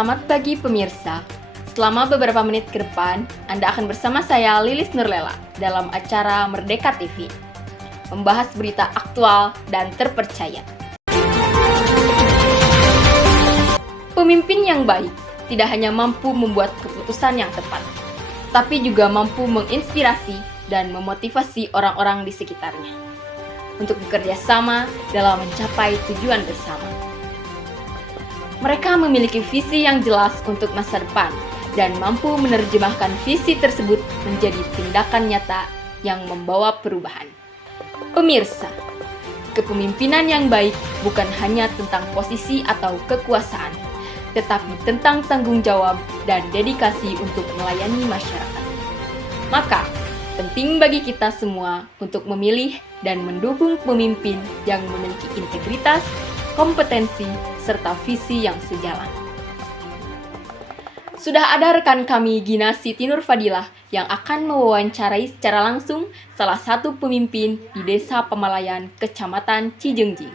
Selamat pagi pemirsa. Selama beberapa menit ke depan, Anda akan bersama saya Lilis Nurlela dalam acara Merdeka TV. Membahas berita aktual dan terpercaya. Pemimpin yang baik tidak hanya mampu membuat keputusan yang tepat, tapi juga mampu menginspirasi dan memotivasi orang-orang di sekitarnya untuk bekerja sama dalam mencapai tujuan bersama. Mereka memiliki visi yang jelas untuk masa depan dan mampu menerjemahkan visi tersebut menjadi tindakan nyata yang membawa perubahan. Pemirsa, kepemimpinan yang baik bukan hanya tentang posisi atau kekuasaan, tetapi tentang tanggung jawab dan dedikasi untuk melayani masyarakat. Maka, penting bagi kita semua untuk memilih dan mendukung pemimpin yang memiliki integritas, kompetensi, serta visi yang sejalan. Sudah ada rekan kami Gina Siti Nurfadilah yang akan mewawancarai secara langsung salah satu pemimpin di Desa Pamalayan, Kecamatan Cijengjing.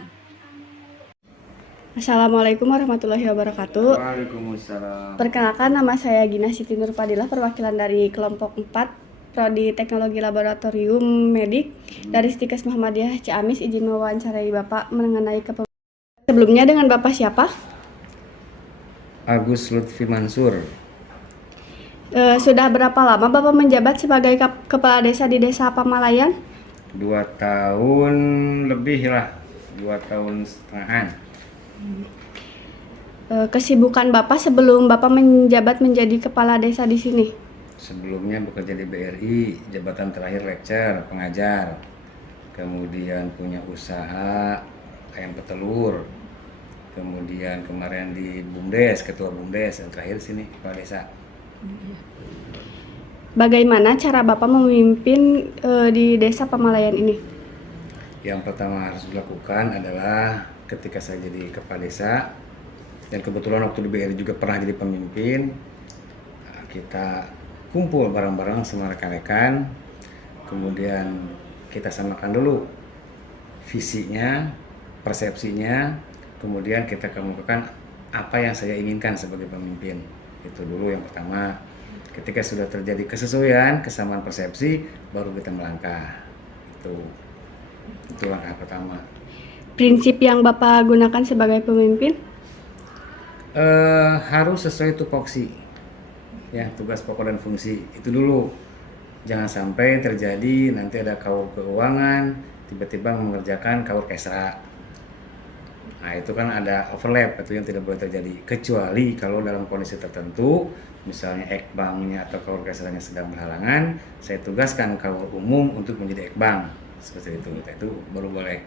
Assalamualaikum warahmatullahi wabarakatuh. Waalaikumsalam. Perkenalkan, nama saya Gina Siti Nurfadilah, perwakilan dari kelompok 4 Prodi Teknologi Laboratorium Medik dari Stikes Muhammadiyah Ciamis. Izin mewawancarai Bapak mengenai kepemimpinan. Sebelumnya dengan Bapak siapa? Agus Lutfi Mansur. Sudah berapa lama Bapak menjabat sebagai kepala desa di Desa Pamalayan? 2 tahun lebih lah, 2 tahun setengahan. Kesibukan Bapak sebelum Bapak menjabat menjadi kepala desa di sini? Sebelumnya bekerja di BRI, jabatan terakhir lecturer, pengajar. Kemudian punya usaha ayam petelur. Kemudian kemarin di BUMDes, ketua BUMDes, dan terakhir sini kepala desa. Bagaimana cara Bapak memimpin di Desa Pamalayan ini? Yang pertama harus dilakukan adalah ketika saya jadi kepala desa, dan kebetulan waktu di BRI juga pernah jadi pemimpin, kita kumpul bareng-bareng sama rekan-rekan, kemudian kita samakan dulu visinya, persepsinya, kemudian kita kemukakan apa yang saya inginkan sebagai pemimpin. Itu dulu yang pertama. Ketika sudah terjadi kesesuaian, kesamaan persepsi, baru kita melangkah. Itu langkah pertama. Prinsip yang Bapak gunakan sebagai pemimpin? Harus sesuai tupoksi, ya, tugas pokok dan fungsi. Itu dulu. Jangan sampai terjadi nanti ada kaur keuangan, tiba-tiba mengerjakan kaur kesra. Nah, itu kan ada overlap, itu yang tidak boleh terjadi. Kecuali kalau dalam kondisi tertentu, misalnya ekbanknya atau kaur kesranya sedang berhalangan, saya tugaskan kaur umum untuk menjadi ekbank. Seperti itu baru boleh.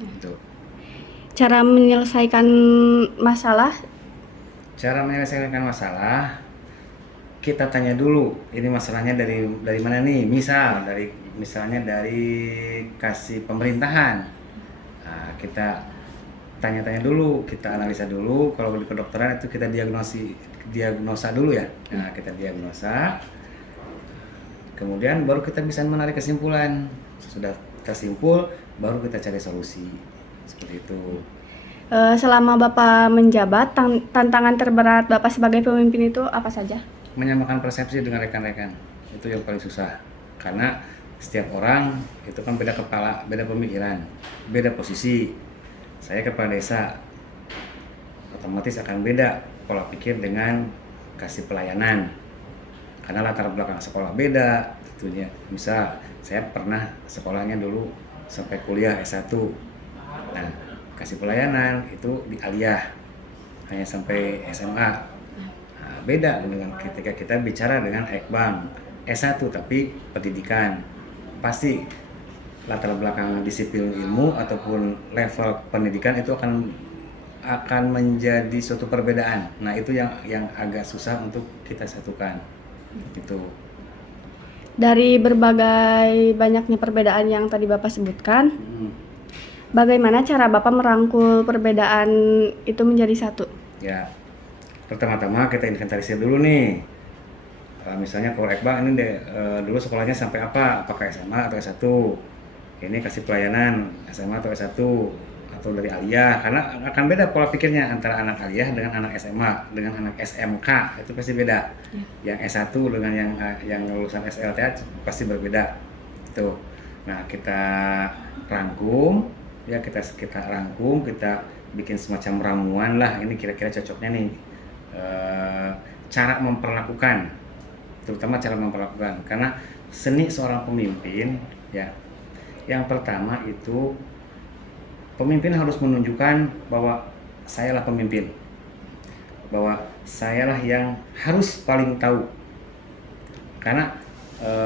Itu. Cara menyelesaikan masalah? Cara menyelesaikan masalah, kita tanya dulu, ini masalahnya dari mana nih? Misalnya dari kasih pemerintahan. Nah, kita tanya-tanya dulu, kita analisa dulu. Kalau di kedokteran itu kita diagnosa dulu ya. Nah, kita diagnosa, kemudian baru kita bisa menarik kesimpulan. Sudah tersimpul, baru kita cari solusi. Seperti itu. Selama Bapak menjabat, tantangan terberat Bapak sebagai pemimpin itu apa saja? Menyamakan persepsi dengan rekan-rekan, itu yang paling susah. Karena setiap orang itu kan beda kepala, beda pemikiran, beda posisi. Saya kepala desa, otomatis akan beda pola pikir dengan kasih pelayanan. Karena latar belakang sekolah beda, tentunya. Misal, saya pernah sekolahnya dulu sampai kuliah S1. Nah, kasih pelayanan itu di Aliyah, hanya sampai SMA. Nah, beda dengan ketika kita bicara dengan Ekbang S1 tapi pendidikan. Pasti latar belakang disiplin ilmu ataupun level pendidikan itu akan menjadi suatu perbedaan. Nah, itu yang agak susah untuk kita satukan. Itu. Dari berbagai banyaknya perbedaan yang tadi Bapak sebutkan, bagaimana cara Bapak merangkul perbedaan itu menjadi satu? Ya, pertama-tama kita inventarisir dulu nih. Misalnya kalau Ekbang ini dulu sekolahnya sampai apa? Apakah SMA atau S1? Ini kasih pelayanan SMA atau S1. atau dari aliyah, karena akan beda pola pikirnya antara anak aliyah dengan anak SMA dengan anak SMK, itu pasti beda. Yang S1 dengan yang lulusan SLTA pasti berbeda itu. Nah, kita rangkum ya, kita rangkum, kita bikin semacam ramuan lah, ini kira-kira cocoknya nih cara memperlakukan, terutama cara memperlakukan, karena seni seorang pemimpin ya, yang pertama itu pemimpin harus menunjukkan bahwa sayalah pemimpin, bahwa sayalah yang harus paling tahu. Karena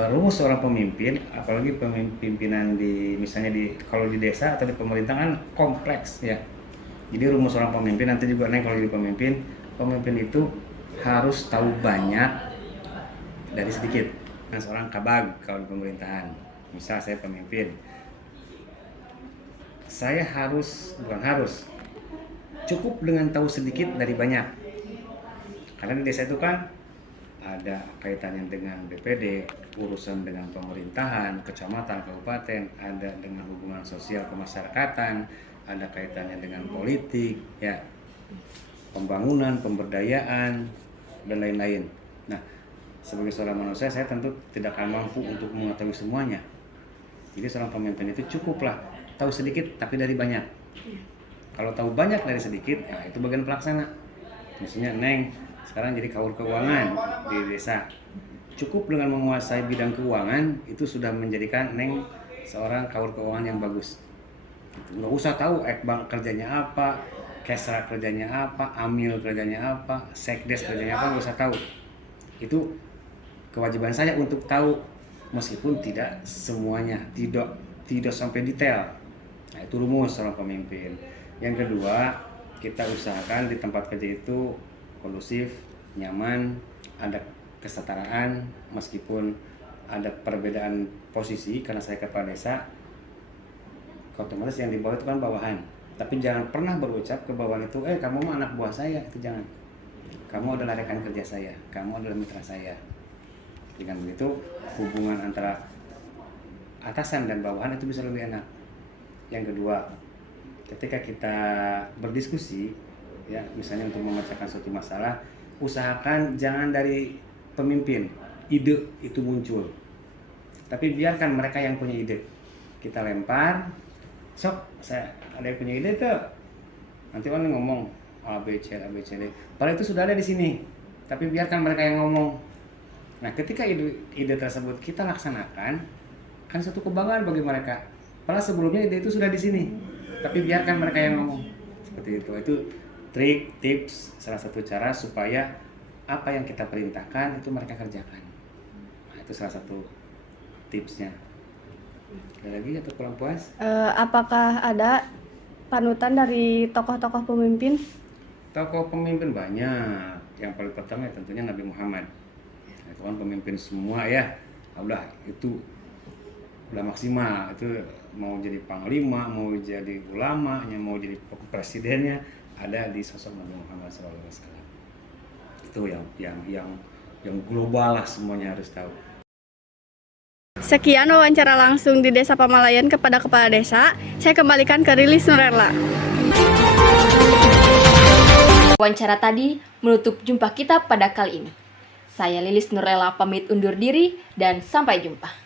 rumus seorang pemimpin, apalagi pemimpinan di misalnya kalau di desa atau di pemerintahan kompleks ya. Jadi rumus seorang pemimpin nanti juga nih, kalau jadi pemimpin itu harus tahu banyak dari sedikit. Nah, seorang kabag kalau di pemerintahan, misal saya pemimpin, saya cukup dengan tahu sedikit dari banyak. Karena di desa itu kan ada kaitannya dengan BPD, urusan dengan pemerintahan, kecamatan, kabupaten, ada dengan hubungan sosial kemasyarakatan, ada kaitannya dengan politik, ya, pembangunan, pemberdayaan, dan lain-lain. Nah, sebagai seorang manusia, saya tentu tidak akan mampu untuk mengetahui semuanya. Jadi seorang pemimpin itu cukuplah tahu sedikit tapi dari banyak. Kalau tahu banyak dari sedikit, ya itu bagian pelaksana. Misalnya Neng sekarang jadi kaur keuangan di desa, cukup dengan menguasai bidang keuangan itu sudah menjadikan Neng seorang kaur keuangan yang bagus. Nggak usah tahu Ekbank kerjanya apa, Kesra kerjanya apa, Amil kerjanya apa, Sekdes kerjanya apa, nggak usah tahu. Itu kewajiban saya untuk tahu, meskipun tidak semuanya, tidak sampai detail. Nah, itu rumus seorang pemimpin. Yang kedua, kita usahakan di tempat kerja itu kondusif, nyaman, ada kesetaraan, meskipun ada perbedaan posisi. Karena saya kepala desa, otomatis yang di bawah itu kan bawahan. Tapi jangan pernah berucap ke bawahan itu, kamu mah anak buah saya, itu jangan. Kamu adalah rekan kerja saya, kamu adalah mitra saya. Dengan begitu, hubungan antara atasan dan bawahan itu bisa lebih enak. Yang kedua, ketika kita berdiskusi, ya misalnya untuk memecahkan suatu masalah, usahakan jangan dari pemimpin ide itu muncul, tapi biarkan mereka yang punya ide. Kita lempar, sok saya ada yang punya ide tuh, nanti orang ngomong A B C D, padahal itu sudah ada di sini, tapi biarkan mereka yang ngomong. Nah, ketika ide tersebut kita laksanakan, kan suatu kebanggaan bagi mereka, padahal sebelumnya ide itu sudah di sini, tapi biarkan mereka yang ngomong. Seperti itu. Itu trik, tips, salah satu cara supaya apa yang kita perintahkan itu mereka kerjakan. Nah, itu salah satu tipsnya. Ada lagi atau kurang puas? Apakah ada panutan dari tokoh-tokoh pemimpin? Tokoh pemimpin banyak. Yang paling pertama tentunya Nabi Muhammad. Itu kan pemimpin semua ya. Udah itu udah maksimal. Itu mau jadi panglima, mau jadi ulama, mau jadi presidennya, ada di sosok Nabi Muhammad SAW. Itu yang global lah, semuanya harus tahu. Sekian wawancara langsung di Desa Pamalayan kepada Kepala Desa. Saya kembalikan ke Lilis Nurella. Wawancara tadi menutup jumpa kita pada kali ini. Saya Lilis Nurella pamit undur diri dan sampai jumpa.